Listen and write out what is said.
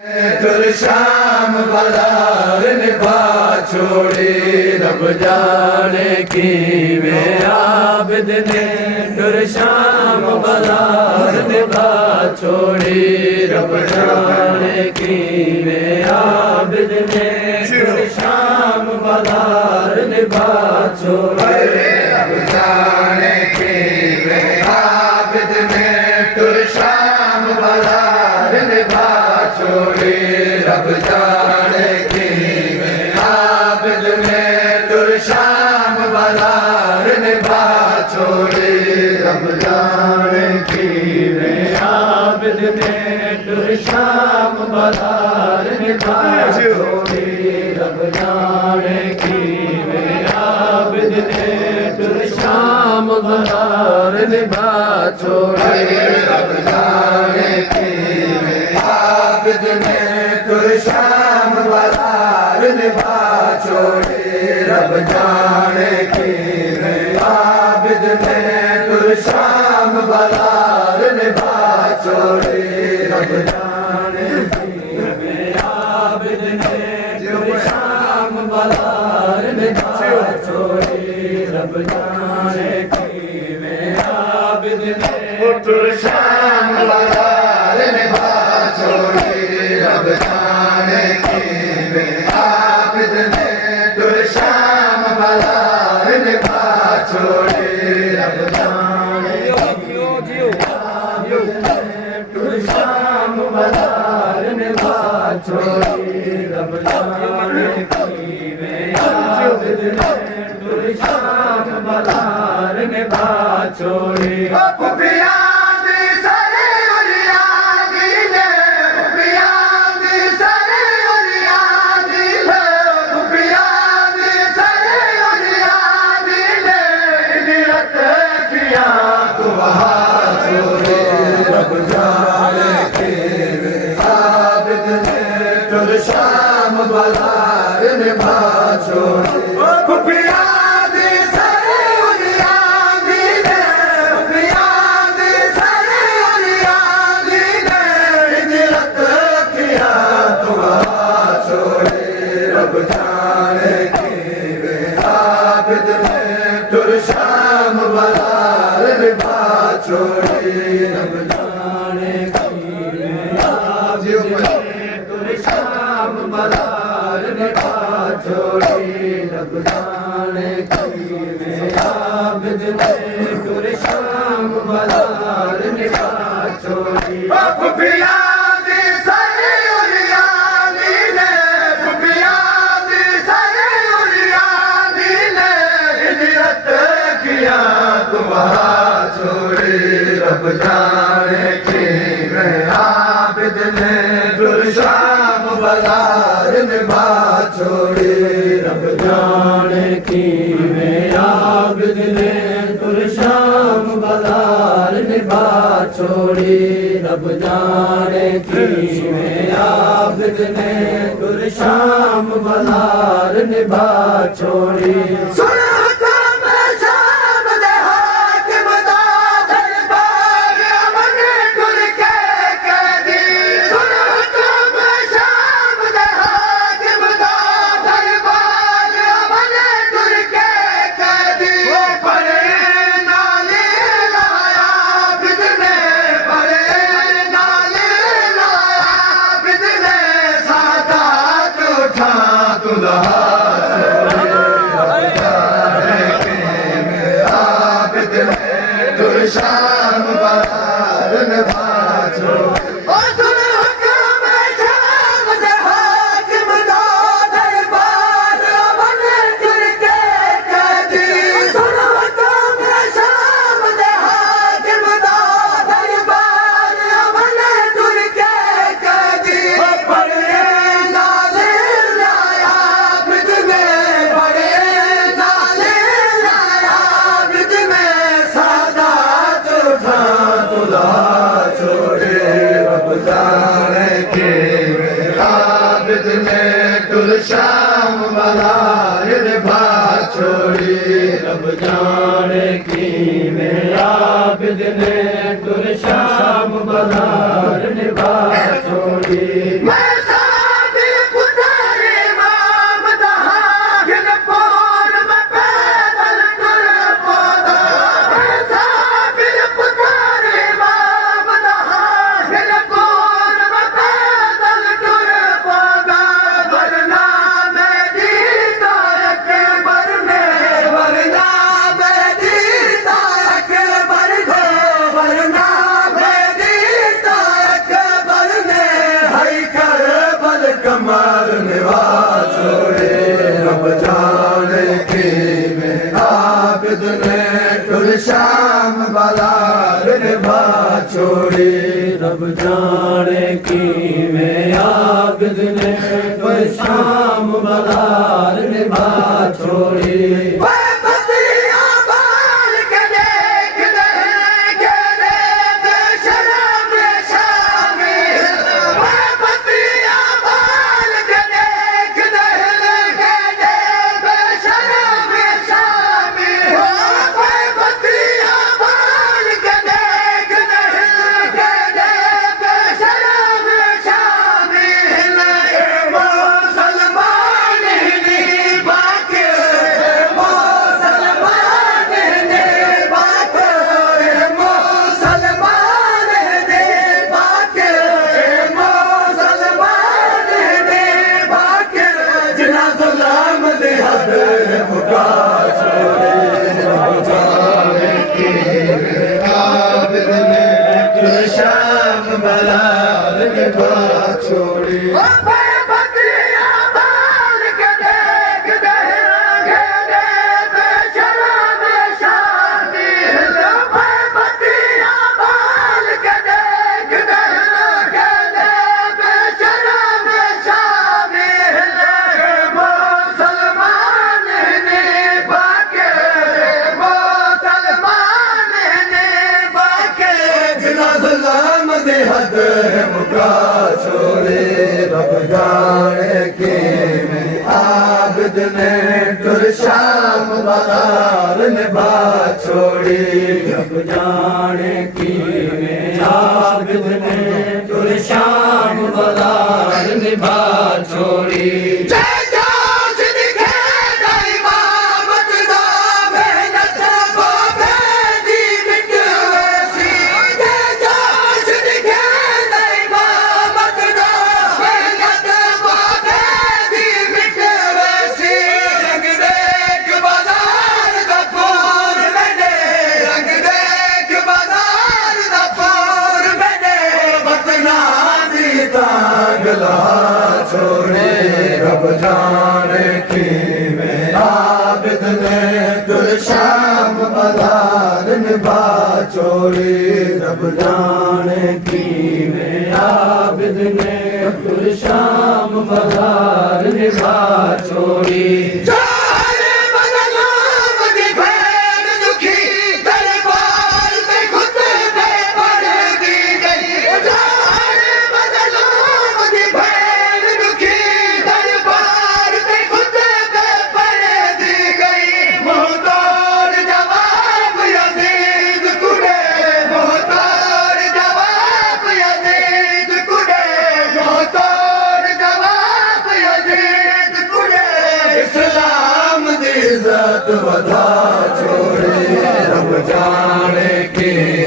तुर शाम बाजार निभा छोड़ी रब जाने की वे आबिद ने तुर शाम बाजार निभा छोड़ी रब जाने की वे आबिद ने तुर शाम बाजार निभा छोड़ी रब जाने की वे आबिद ने तुर शाम बाजार निभा छोड़ी रब जाने की वे आबिद ने तुर शाम बाजार निभा छोड़ी रब जाने की वे आबिद ने तुर शाम बाजार निभा छोड़ी रब जाने की वे आबिद ने तुर शाम बाजार निभा छोड़ी रब जाने की आबिद ने तुर शाम बाजार निभा छोड़ी रब जाने की वे आबिद ने तुर शाम बाजार निभा छोड़ी रब जाने की वे आबिद ने तुर शाम बाजार निभा छोड़ी रब जाने की वे आबिद ने तुर शाम बाजार निभा छोड़ी रब जाने की वे आबिद ने तुर शाम बाजार निभा छोड़ी रब जाने तुर शाम बाजार निभा छोड़ी रब जाने की वे आबिद ने तुर शाम बाजार निभा छोड़ी रब जाने की वे आबिद ने तुर शाम बाजार निभा छोड़ी खुफिया दी सरे उलिया दी ने खुफिया दी सरे उलिया दी ने हिजरत किया तुम्हारा छोड़ी रब जाने की वे आबिद ने तुर शाम बाजार निभा छोड़ी रब जाने की वे आबिद ने तुर शाम बाजार निभा छोड़ी रब जाने की वे आबिद ने तुर शाम बाजार निभा छोड़ी खुफिया दी सरे उलिया दी ने खुफिया दी सरे उलिया दी ने हिजरत किया तुम्हारा छोड़ी रब जाने की वे आबिद ने तुर शाम बाजार निभा छोड़ी रब जाने की वे आबिद ने तुर शाम बाजार निभा छोड़ी रब जाने की वे आबिद ने तुर शाम बाजार निभा छोड़ी तुर शाम बाजार निभा छोड़ी आबिद ने तुर शाम बाजार निभा छोड़ी रब जाने की वे आबिद ने तुर शाम बाजार निभा छोड़ी। कमर निभा छोड़ी रब जाने की में आबिद ने कुल शाम बाजार निभा छोड़ी रब जाने की में आबिद ने कुल शाम बाजार निभा छोड़ी छोड़ी हद मुका छोड़े रब जाने के में आबिद ने तुर शाम बाजार निभा छोड़ी रब जाने की में आबिद ने तुर शाम बाजार निभा छोड़ी छोड़े रब जाने की में आबिद ने तुर शाम बाजार निभा छोड़ी रब जाने की में आबिद ने तुर शाम बाजार निभा छोड़ी इज्जत बधा छोड़े रब जाने की